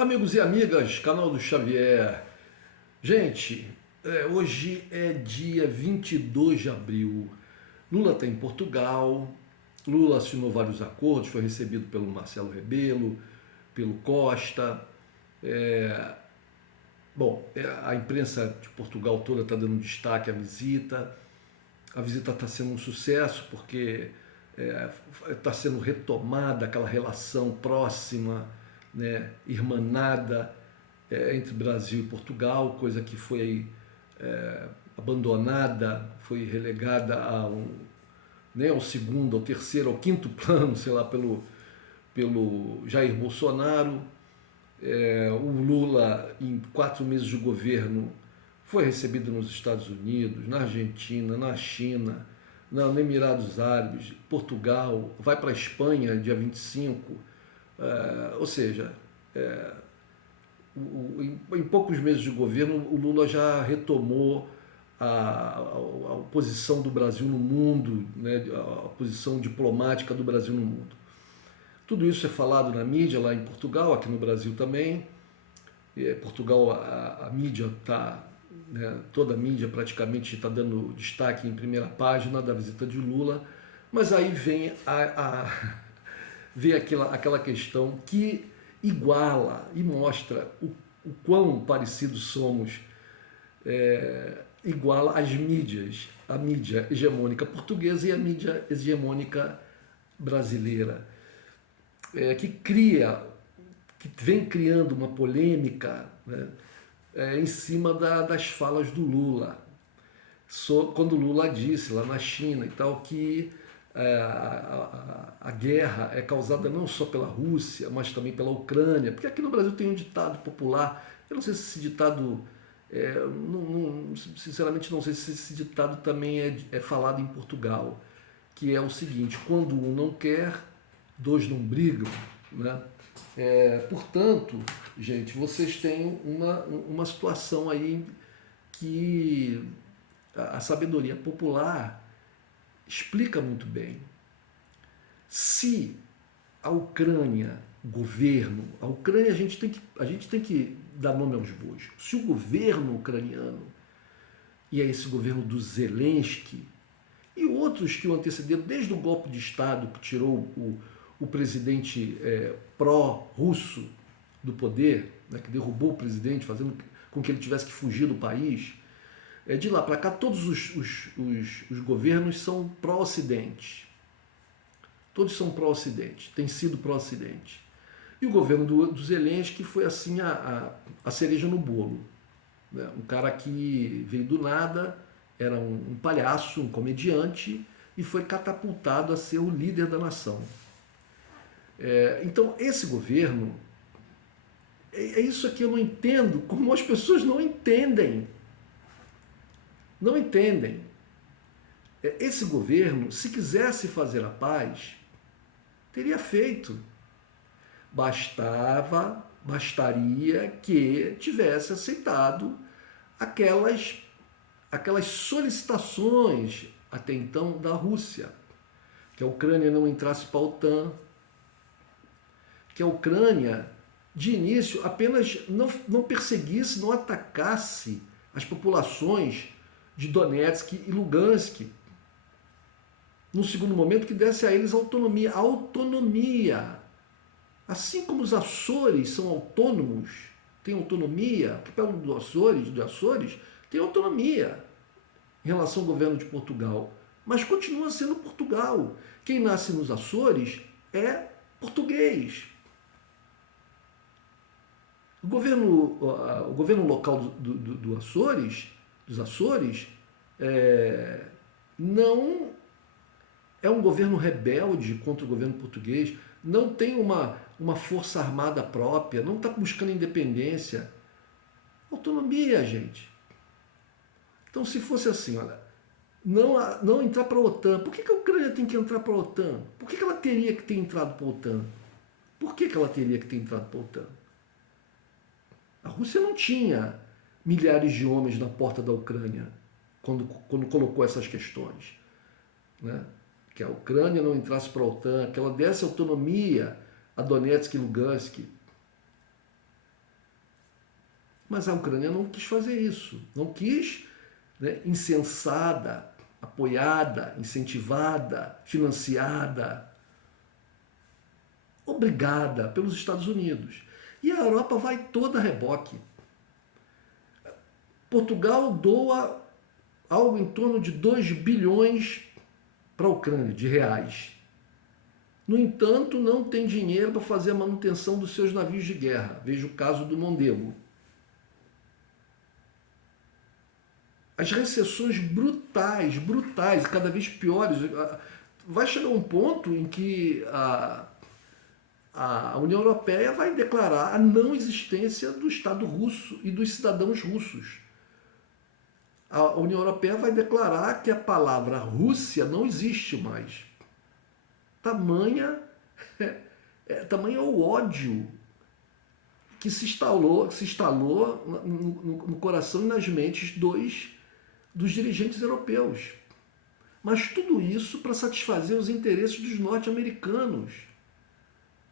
Amigos e amigas, canal do Xavier. Gente, hoje é dia 22 de abril. Lula está em Portugal. Lula assinou vários acordos, foi recebido pelo Marcelo Rebelo, pelo Costa. É, a imprensa de Portugal toda está dando destaque à visita. A visita está sendo um sucesso porque está sendo retomada aquela relação próxima, né, irmanada entre Brasil e Portugal, coisa que foi abandonada, foi relegada ao segundo, ao terceiro, ao quinto plano, sei lá, pelo Jair Bolsonaro. O Lula, em 4 meses de governo, foi recebido nos Estados Unidos, na Argentina, na China, nos Emirados Árabes, Portugal, vai para a Espanha dia 25. Ou seja, em poucos meses de governo, o Lula já retomou a posição do Brasil no mundo, né, a posição diplomática do Brasil no mundo. Tudo isso é falado na mídia lá em Portugal, aqui no Brasil também. Portugal, a mídia está, né, toda a mídia praticamente está dando destaque em primeira página da visita de Lula, mas aí vem vem aquela questão que iguala e mostra o quão parecidos somos, iguala as mídias, a mídia hegemônica portuguesa e a mídia hegemônica brasileira, que vem criando uma polêmica, né, em cima das falas do Lula. Quando o Lula disse lá na China e tal que a guerra é causada não só pela Rússia, mas também pela Ucrânia, porque aqui no Brasil tem um ditado popular, eu não sei se esse ditado, sinceramente não sei se esse ditado também é falado em Portugal, que é o seguinte: quando um não quer, dois não brigam, né? Portanto, gente, vocês têm uma situação aí que a sabedoria popular explica muito bem. Se a Ucrânia, governo, a Ucrânia a gente tem que dar nome aos bois. Se o governo ucraniano, e é esse governo do Zelensky, e outros que o antecederam, desde o golpe de Estado que tirou o presidente pró-russo do poder, né, que derrubou o presidente, fazendo com que ele tivesse que fugir do país, de lá para cá todos os governos são pró-Ocidente. Todos são pró-Ocidente, têm sido pró-Ocidente. E o governo do Zelensky foi assim a cereja no bolo. Né? Um cara que veio do nada, era um palhaço, um comediante, e foi catapultado a ser o líder da nação. Então, esse governo, é isso aqui eu não entendo, como as pessoas não entendem. Não entendem. Esse governo, se quisesse fazer a paz, teria feito. Bastaria que tivesse aceitado aquelas solicitações até então da Rússia, que a Ucrânia não entrasse para a OTAN, que a Ucrânia, de início, apenas não perseguisse, não atacasse as populações de Donetsk e Lugansk. Num segundo momento, que desse a eles autonomia. Autonomia. Assim como os Açores são autônomos, têm autonomia, o arquipélago dos Açores tem autonomia em relação ao governo de Portugal, mas continua sendo Portugal. Quem nasce nos Açores é português. O governo local dos Açores, não é um governo rebelde contra o governo português, não tem uma força armada própria, não está buscando independência. Autonomia, gente. Então, se fosse assim, olha, não entrar para a OTAN, por que a Ucrânia tem que entrar para a OTAN? Por que ela teria que ter entrado para a OTAN? Por que ela teria que ter entrado para a OTAN? A Rússia não tinha milhares de homens na porta da Ucrânia quando colocou essas questões, né? Que a Ucrânia não entrasse para a OTAN, que ela desse autonomia a Donetsk e Lugansk. Mas a Ucrânia não quis fazer isso, não quis, né, incensada, apoiada, incentivada, financiada, obrigada pelos Estados Unidos. E a Europa vai toda a reboque. Portugal doa algo em torno de 2 bilhões para a Ucrânia, de reais. No entanto, não tem dinheiro para fazer a manutenção dos seus navios de guerra. Veja o caso do Mondego. As recessões brutais, brutais, cada vez piores. Vai chegar um ponto em que a União Europeia vai declarar a não existência do Estado russo e dos cidadãos russos. A União Europeia vai declarar que a palavra Rússia não existe mais. Tamanho o ódio que se instalou no coração e nas mentes dos dirigentes europeus. Mas tudo isso para satisfazer os interesses dos norte-americanos.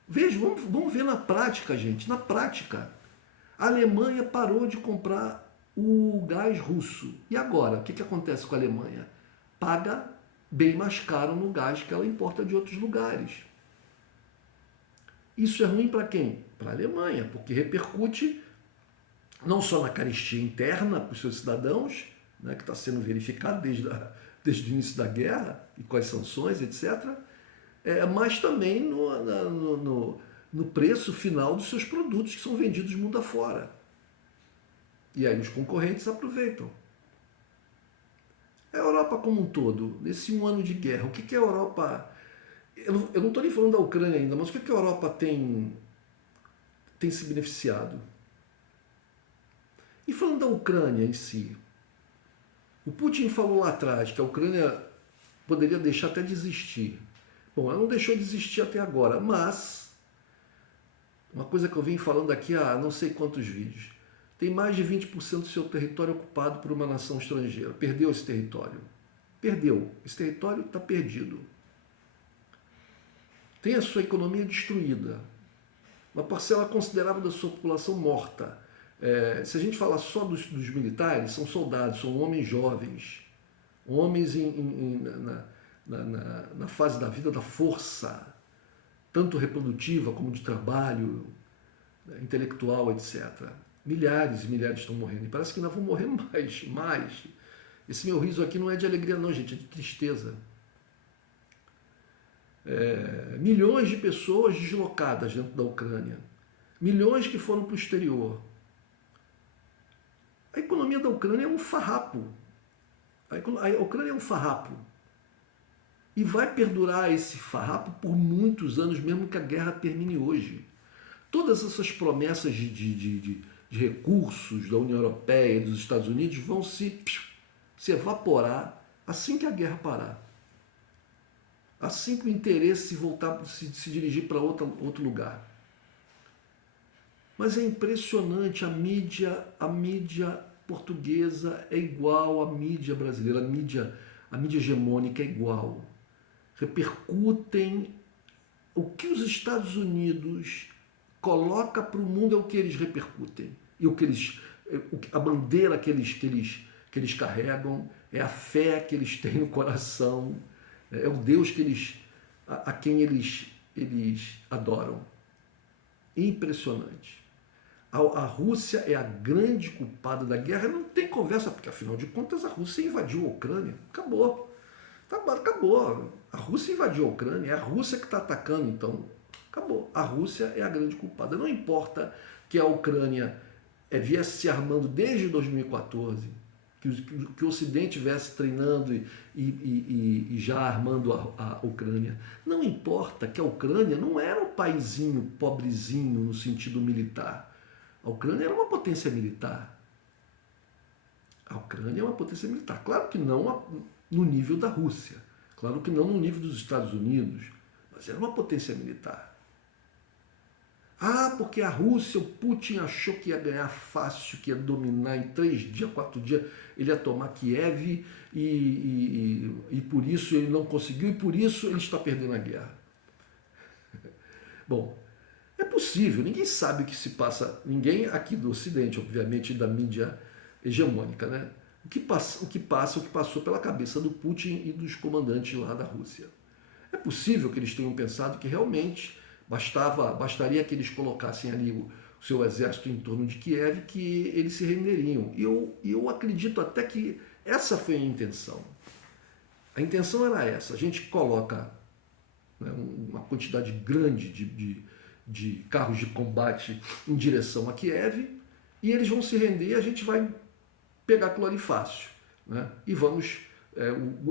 Veja, vamos ver na prática, gente. Na prática, a Alemanha parou de comprar o gás russo. E agora, o que acontece com a Alemanha? Paga bem mais caro no gás que ela importa de outros lugares. Isso é ruim para quem? Para a Alemanha, porque repercute não só na carestia interna para os seus cidadãos, né, que está sendo verificado desde o início da guerra e com as sanções, etc., mas também no preço final dos seus produtos que são vendidos mundo afora. E aí os concorrentes aproveitam. A Europa como um todo, nesse 1 ano de guerra, o que a Europa... Eu não estou nem falando da Ucrânia ainda, mas o que a Europa tem se beneficiado? E falando da Ucrânia em si, o Putin falou lá atrás que a Ucrânia poderia deixar até de existir. Bom, ela não deixou de existir até agora, mas uma coisa que eu venho falando aqui há não sei quantos vídeos, tem mais de 20% do seu território ocupado por uma nação estrangeira. Perdeu esse território. Perdeu. Esse território está perdido. Tem a sua economia destruída. Uma parcela considerável da sua população morta. Se a gente falar só dos militares, são soldados, são homens jovens. Homens na fase da vida da força, tanto reprodutiva como de trabalho, intelectual, etc. Milhares e milhares estão morrendo. E parece que ainda vão morrer mais. Esse meu riso aqui não é de alegria não, gente, é de tristeza. Milhões de pessoas deslocadas dentro da Ucrânia. Milhões que foram para o exterior. A economia da Ucrânia é um farrapo. A Ucrânia é um farrapo. E vai perdurar esse farrapo por muitos anos, mesmo que a guerra termine hoje. Todas essas promessas de recursos da União Europeia e dos Estados Unidos vão se evaporar assim que a guerra parar. Assim que o interesse voltar se dirigir para outro lugar. Mas é impressionante, a mídia portuguesa é igual à mídia brasileira, a mídia hegemônica é igual. Repercutem o que os Estados Unidos coloca para o mundo é o que eles repercutem. E a bandeira que eles carregam, é a fé que eles têm no coração, é o Deus a quem eles adoram. Impressionante. A Rússia é a grande culpada da guerra, não tem conversa, porque afinal de contas a Rússia invadiu a Ucrânia. Acabou. A Rússia invadiu a Ucrânia, é a Rússia que está atacando, então acabou. A Rússia é a grande culpada. Não importa que a Ucrânia viesse se armando desde 2014, que o Ocidente viesse treinando e já armando a Ucrânia. Não importa que a Ucrânia não era um paizinho pobrezinho no sentido militar. A Ucrânia era uma potência militar. A Ucrânia é uma potência militar. Claro que não no nível da Rússia. Claro que não no nível dos Estados Unidos. Mas era uma potência militar. Porque a Rússia, o Putin achou que ia ganhar fácil, que ia dominar em 3 dias, 4 dias, ele ia tomar Kiev e por isso ele não conseguiu e por isso ele está perdendo a guerra. Bom, É possível, ninguém sabe o que se passa, ninguém aqui do Ocidente, obviamente, da mídia hegemônica, né? O que passou pela cabeça do Putin e dos comandantes lá da Rússia. É possível que eles tenham pensado que realmente bastaria que eles colocassem ali o seu exército em torno de Kiev que eles se renderiam. E eu acredito até que essa foi a intenção. A intenção era essa: a gente coloca, né, uma quantidade grande de carros de combate em direção a Kiev e eles vão se render e a gente vai pegar aquilo ali fácil. Né? E vamos,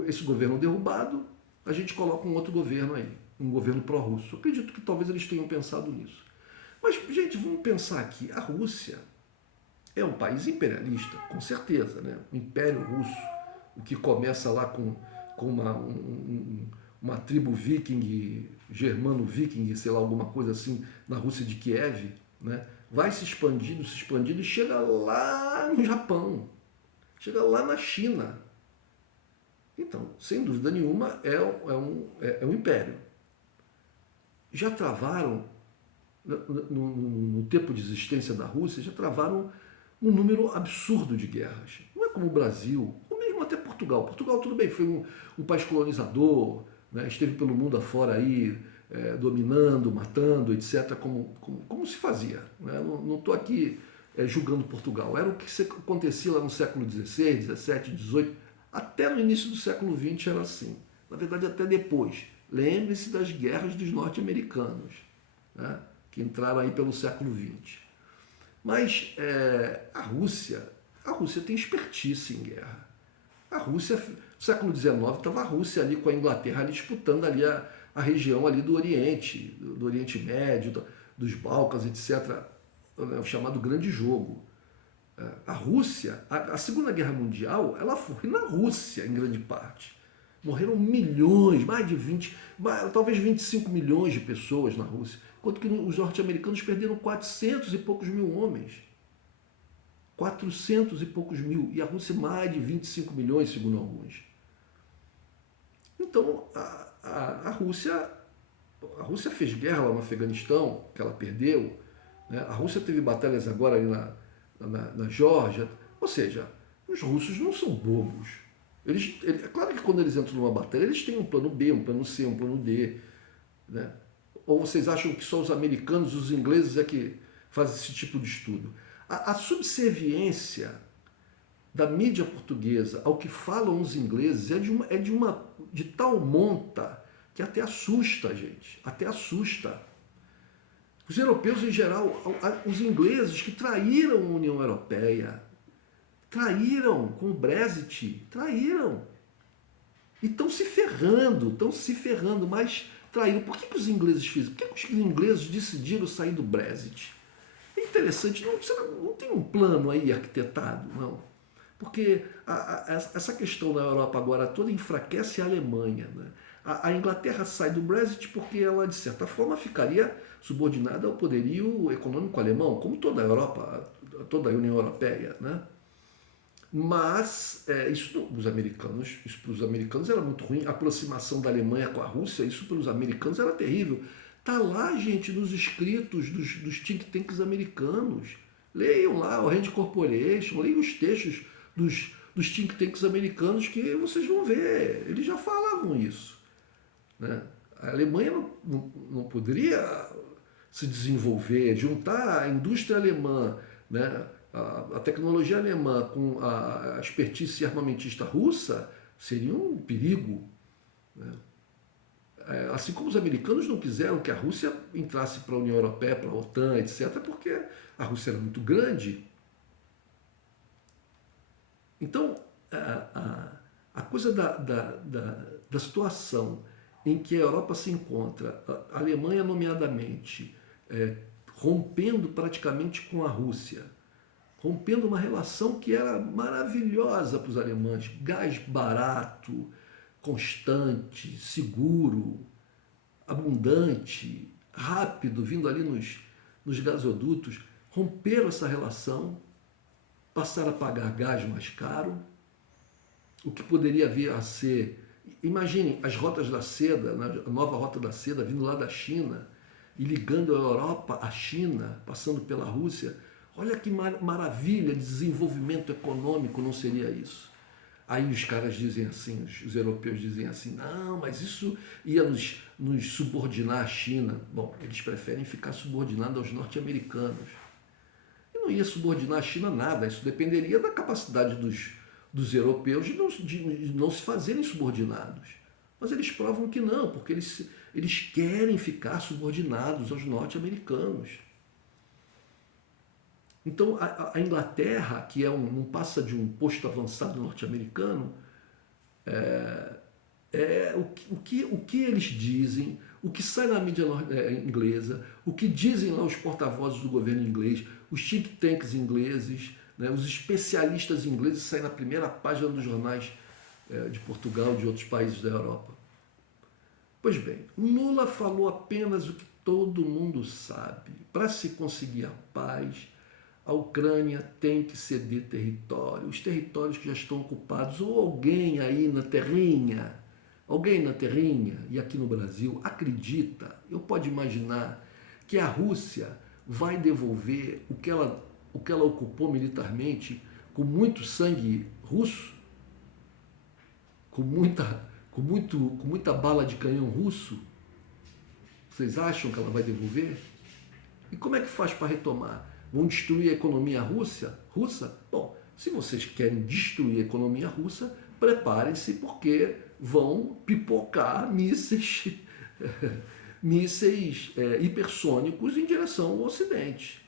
esse governo derrubado, a gente coloca um outro governo aí, um governo pró-russo. Acredito que talvez eles tenham pensado nisso. Mas, gente, vamos pensar aqui, a Rússia é um país imperialista, com certeza, né? O Império Russo, o que começa lá com uma tribo viking, germano-viking, sei lá, alguma coisa assim, na Rússia de Kiev, né? Vai se expandindo e chega lá no Japão, chega lá na China. Então, sem dúvida nenhuma, é um império. Já travaram, no tempo de existência da Rússia, já travaram um número absurdo de guerras. Não é como o Brasil, ou mesmo até Portugal. Portugal, tudo bem, foi um país colonizador, né, esteve pelo mundo afora aí, dominando, matando, etc., como se fazia. Né? Não estou aqui julgando Portugal. Era o que acontecia lá no século XVI, XVII, XVIII, até no início do século XX era assim. Na verdade, até depois. Lembre-se das guerras dos norte-americanos, né, que entraram aí pelo século XX. Mas a Rússia tem expertise em guerra. A Rússia, no século XIX, estava a Rússia ali com a Inglaterra ali disputando ali a região ali do Oriente, do Oriente Médio, dos Balcãs, etc., o chamado Grande Jogo. A Rússia, a Segunda Guerra Mundial, ela foi na Rússia, em grande parte. Morreram milhões, mais de 20, talvez 25 milhões de pessoas na Rússia, enquanto que os norte-americanos perderam 400 e poucos mil homens. 400 e poucos mil, e a Rússia mais de 25 milhões, segundo alguns. Então, a Rússia fez guerra lá no Afeganistão, que ela perdeu, né? A Rússia teve batalhas agora ali na Geórgia, ou seja, os russos não são bobos. É claro que quando eles entram numa batalha, eles têm um plano B, um plano C, um plano D. Né? Ou vocês acham que só os americanos e os ingleses é que fazem esse tipo de estudo? A subserviência da mídia portuguesa ao que falam os ingleses de tal monta que até assusta a gente, até assusta. Os europeus em geral, os ingleses que traíram a União Europeia, traíram com o Brexit, traíram. E estão se ferrando, mas traíram. Por que os ingleses fizeram? Por que os ingleses decidiram sair do Brexit? É interessante, não tem um plano aí arquitetado, não. Porque essa questão na Europa agora toda enfraquece a Alemanha. Né? A Inglaterra sai do Brexit porque ela, de certa forma, ficaria subordinada ao poderio econômico alemão, como toda a Europa, toda a União Europeia. Né? Mas isso para os americanos era muito ruim. A aproximação da Alemanha com a Rússia, isso para os americanos era terrível. Está lá, gente, nos escritos dos think tanks americanos. Leiam lá o Rand Corporation, leiam os textos dos think tanks americanos que vocês vão ver. Eles já falavam isso. Né? A Alemanha não poderia se desenvolver, juntar a indústria alemã, né, a tecnologia alemã com a expertise armamentista russa, seria um perigo. Né? Assim como os americanos não quiseram que a Rússia entrasse para a União Europeia, para a OTAN, etc., porque a Rússia era muito grande. Então, a coisa da situação em que a Europa se encontra, a Alemanha nomeadamente, rompendo praticamente com a Rússia, rompendo uma relação que era maravilhosa para os alemães, gás barato, constante, seguro, abundante, rápido, vindo ali nos gasodutos, romperam essa relação, passaram a pagar gás mais caro, o que poderia vir a ser... Imaginem as rotas da seda, a nova rota da seda vindo lá da China, e ligando a Europa à China, passando pela Rússia. Olha que maravilha de desenvolvimento econômico não seria isso? Aí os caras dizem assim, os europeus dizem assim, não, mas isso ia nos subordinar à China. Bom, eles preferem ficar subordinados aos norte-americanos. E não ia subordinar a China nada, isso dependeria da capacidade dos europeus de não se fazerem subordinados. Mas eles provam que não, porque eles querem ficar subordinados aos norte-americanos. Então, a Inglaterra, que não passa de um posto avançado norte-americano, o que eles dizem, o que sai na mídia inglesa, o que dizem lá os porta-vozes do governo inglês, os think tanks ingleses, né, os especialistas ingleses saem na primeira página dos jornais de Portugal e de outros países da Europa. Pois bem, Lula falou apenas o que todo mundo sabe. Para se conseguir a paz, a Ucrânia tem que ceder território, os territórios que já estão ocupados, ou alguém aí na terrinha, e aqui no Brasil, acredita, eu pode imaginar, que a Rússia vai devolver o que ela ocupou militarmente com muito sangue russo, com muita bala de canhão russo? Vocês acham que ela vai devolver? E como é que faz para retomar? Vão destruir a economia russa? Bom, se vocês querem destruir a economia russa, preparem-se porque vão pipocar mísseis, hipersônicos em direção ao Ocidente.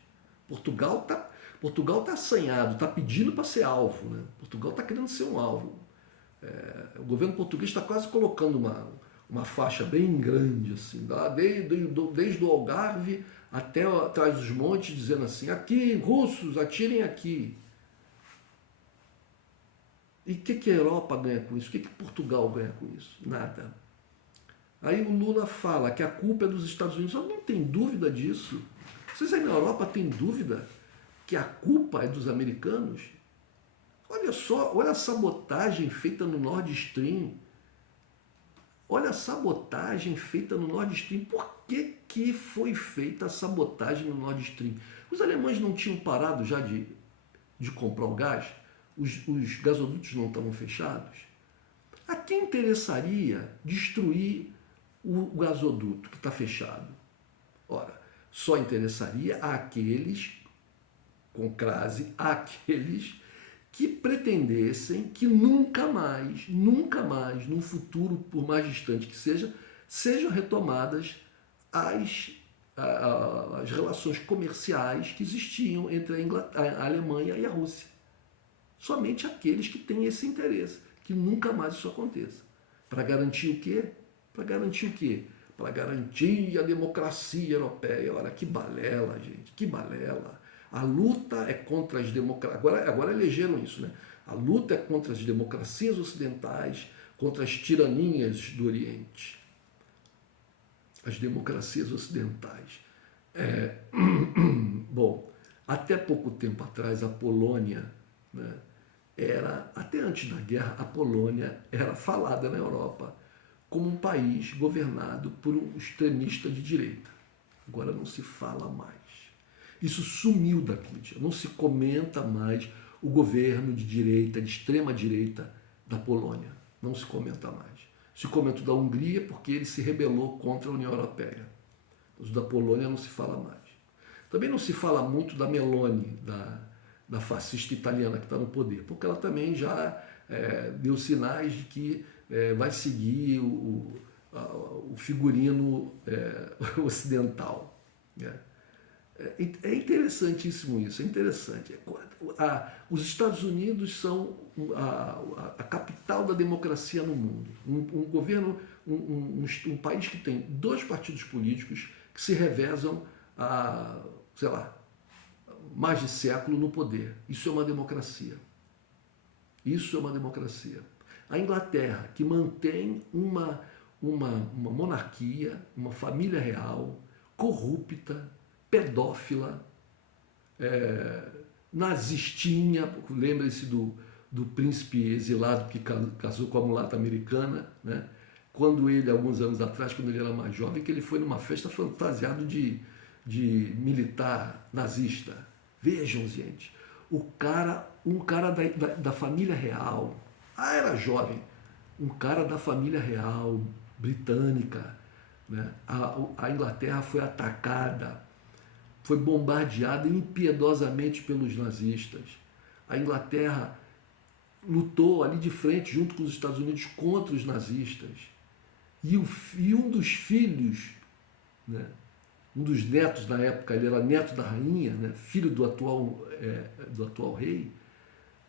Portugal tá assanhado, está pedindo para ser alvo, né? Portugal está querendo ser um alvo. O governo português está quase colocando uma faixa bem grande, assim, desde o Algarve até atrás dos montes, dizendo assim, aqui, russos, atirem aqui. E o que a Europa ganha com isso? O que Portugal ganha com isso? Nada. Aí o Lula fala que a culpa é dos Estados Unidos. Alguém tem dúvida disso? Vocês aí na Europa têm dúvida que a culpa é dos americanos? Olha só, olha a sabotagem feita no Nord Stream. Olha a sabotagem feita no Nord Stream. Por que foi feita a sabotagem no Nord Stream? Os alemães não tinham parado já de comprar o gás? Os gasodutos não estavam fechados? A quem interessaria destruir o gasoduto que está fechado? Ora, só interessaria àqueles, com crase, àqueles que pretendessem que nunca mais, num futuro, por mais distante que seja, sejam retomadas as relações comerciais que existiam entre a Alemanha e a Rússia. Somente aqueles que têm esse interesse, que nunca mais isso aconteça. Para garantir o quê? Para garantir o quê? Para garantir a democracia europeia. Olha, que balela, gente, que balela. A luta é contra as democracias. Agora elegeram isso, né? A luta é contra as democracias ocidentais, contra as tiranias do Oriente. As democracias ocidentais. Bom, até pouco tempo atrás, a Polônia, né, até antes da guerra, a Polônia era falada na Europa como um país governado por um extremista de direita. Agora não se fala mais. Isso sumiu da mídia, não se comenta mais o governo de direita, de extrema direita da Polônia. Não se comenta mais. Se comenta o da Hungria porque ele se rebelou contra a União Europeia. Os da Polônia não se fala mais. Também não se fala muito da Meloni, da fascista italiana que está no poder, porque ela também já deu sinais de que vai seguir o figurino ocidental. Né? É interessantíssimo isso, é interessante. Os Estados Unidos são a capital da democracia no mundo. Um governo, um país que tem 2 partidos políticos que se revezam há, sei lá, mais de século no poder. Isso é uma democracia. Isso é uma democracia. A Inglaterra, que mantém uma monarquia, uma família real, corrupta, pedófila, nazistinha, lembre-se do príncipe exilado que casou com a mulata americana, né? quando ele, alguns anos atrás, quando ele era mais jovem, que ele foi numa festa fantasiado de militar nazista. Vejam, gente, um cara da família real, era jovem, um cara da família real britânica, né? A Inglaterra foi atacada, foi bombardeada impiedosamente pelos nazistas. A Inglaterra lutou ali de frente, junto com os Estados Unidos, contra os nazistas. E um dos filhos, né, um dos netos na época, ele era neto da rainha, né, filho do atual rei,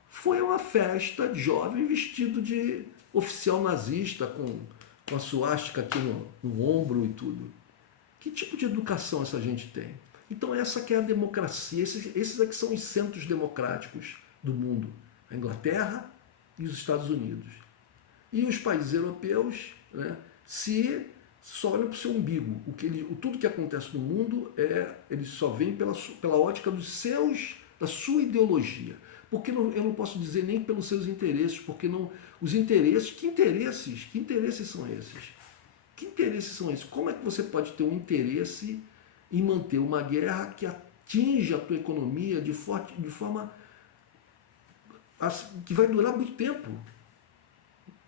foi a uma festa de jovem vestido de oficial nazista, com a suástica aqui no ombro e tudo. Que tipo de educação essa gente tem? Então essa que é a democracia, esses é que são os centros democráticos do mundo. A Inglaterra e os Estados Unidos. E os países europeus, né, só olham para o seu umbigo. Tudo que acontece no mundo, eles só veem pela ótica da sua ideologia. Porque eu não posso dizer nem pelos seus interesses, porque não, os interesses, que interesses são esses? Que interesses são esses? Como é que você pode ter um interesse em manter uma guerra que atinge a tua economia de forma que vai durar muito tempo?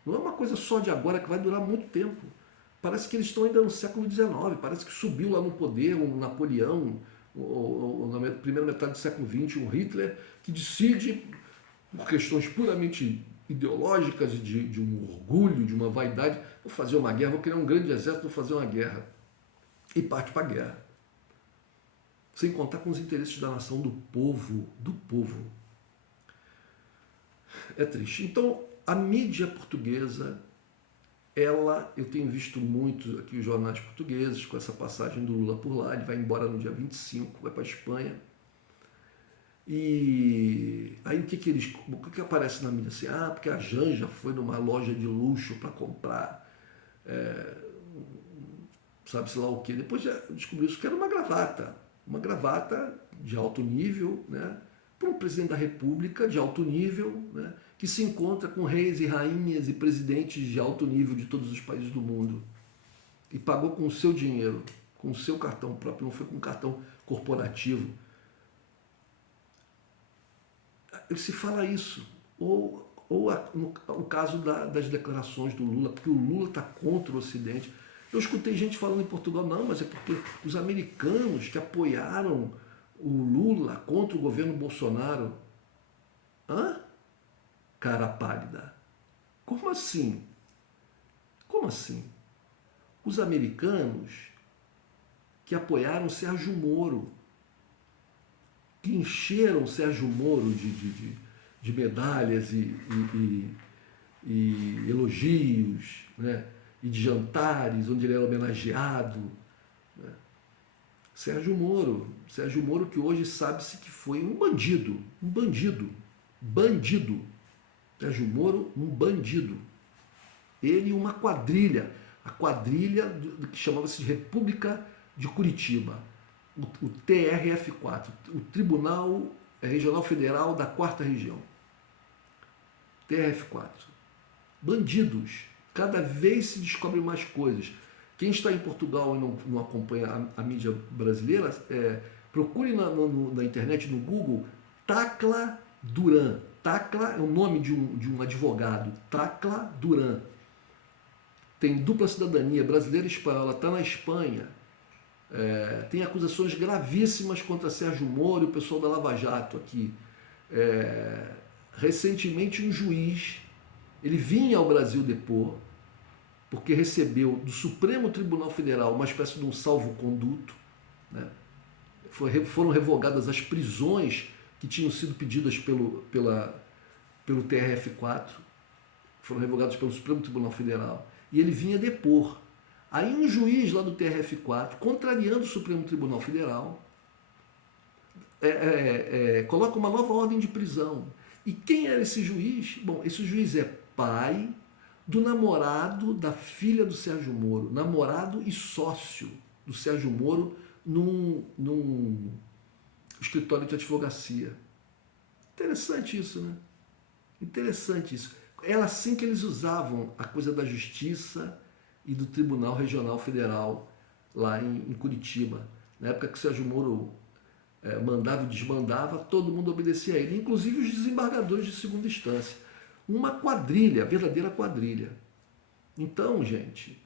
Não é uma coisa só de agora, que vai durar muito tempo. Parece que eles estão ainda no século XIX, parece que subiu lá no poder um Napoleão, ou na primeira metade do século XX, um Hitler, que decide, por questões puramente ideológicas, de um orgulho, de uma vaidade, vou fazer uma guerra, vou criar um grande exército, vou fazer uma guerra. E parte para a guerra. Sem contar com os interesses da nação, do povo. É triste. Então, a mídia portuguesa, eu tenho visto muito aqui os jornais portugueses, com essa passagem do Lula por lá, ele vai embora no dia 25, vai para a Espanha. E aí o que aparece na mídia? Assim, porque a Janja foi numa loja de luxo para comprar, sabe-se lá o quê. Depois já descobriu isso que era uma gravata de alto nível, né, para um presidente da República de alto nível, né, que se encontra com reis e rainhas e presidentes de alto nível de todos os países do mundo. E pagou com o seu dinheiro, com o seu cartão próprio, não foi com um cartão corporativo. Se fala isso. Ou o caso das declarações do Lula, porque o Lula está contra o Ocidente. Eu escutei gente falando em Portugal, não, mas é porque os americanos que apoiaram o Lula contra o governo Bolsonaro. Cara pálida. Como assim? Como assim? Os americanos que apoiaram Sérgio Moro, que encheram Sérgio Moro de medalhas e elogios, né, e de jantares onde ele era homenageado. Né? Sérgio Moro que hoje sabe-se que foi um bandido. Sérgio Moro, um bandido. Ele e uma quadrilha, a quadrilha que chamava-se de República de Curitiba, o TRF4, o Tribunal Regional Federal da 4ª Região. TRF4. Bandidos. Cada vez se descobrem mais coisas. Quem está em Portugal e não acompanha a mídia brasileira, procure na internet, no Google, Tacla Duran. Tacla é o nome de um advogado. Tacla Duran. Tem dupla cidadania, brasileira e espanhola, está na Espanha. Tem acusações gravíssimas contra Sérgio Moro e o pessoal da Lava Jato aqui. Recentemente um juiz, ele vinha ao Brasil depor, porque recebeu do Supremo Tribunal Federal uma espécie de um salvo-conduto, né? Foram revogadas as prisões que tinham sido pedidas pelo TRF4, foram revogadas pelo Supremo Tribunal Federal, e ele vinha depor. Aí um juiz lá do TRF4, contrariando o Supremo Tribunal Federal, coloca uma nova ordem de prisão. E quem era esse juiz? Bom, esse juiz é pai do namorado da filha do Sérgio Moro, namorado e sócio do Sérgio Moro num escritório de advocacia. Interessante isso, né? Interessante isso. Era assim que eles usavam a coisa da justiça e do Tribunal Regional Federal lá em Curitiba. Na época que Sérgio Moro mandava e desmandava, todo mundo obedecia a ele, inclusive os desembargadores de segunda instância. Uma quadrilha, verdadeira quadrilha. Então, gente,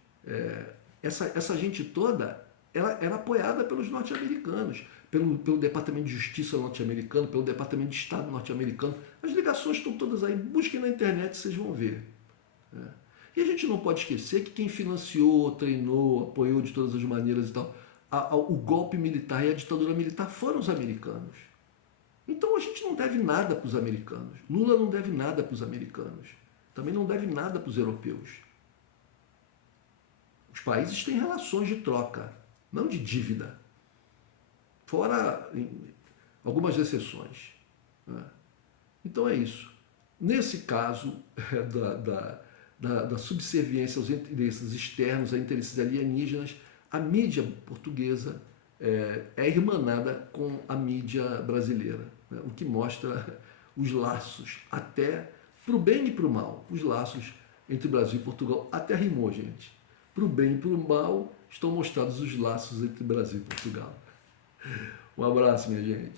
essa gente toda era apoiada pelos norte-americanos, pelo Departamento de Justiça norte-americano, pelo Departamento de Estado norte-americano. As ligações estão todas aí, busquem na internet, vocês vão ver. E a gente não pode esquecer que quem financiou, treinou, apoiou de todas as maneiras e tal, o golpe militar e a ditadura militar foram os americanos. Então a gente não deve nada para os americanos. Lula não deve nada para os americanos. Também não deve nada para os europeus. Os países têm relações de troca, não de dívida. Fora algumas exceções. Então é isso. Nesse caso da subserviência aos interesses externos, a interesses alienígenas, a mídia portuguesa é irmanada com a mídia brasileira, né? O que mostra os laços, até para o bem e para o mal, os laços entre Brasil e Portugal, até rimou, gente. Para o bem e para o mal estão mostrados os laços entre Brasil e Portugal. Um abraço, minha gente.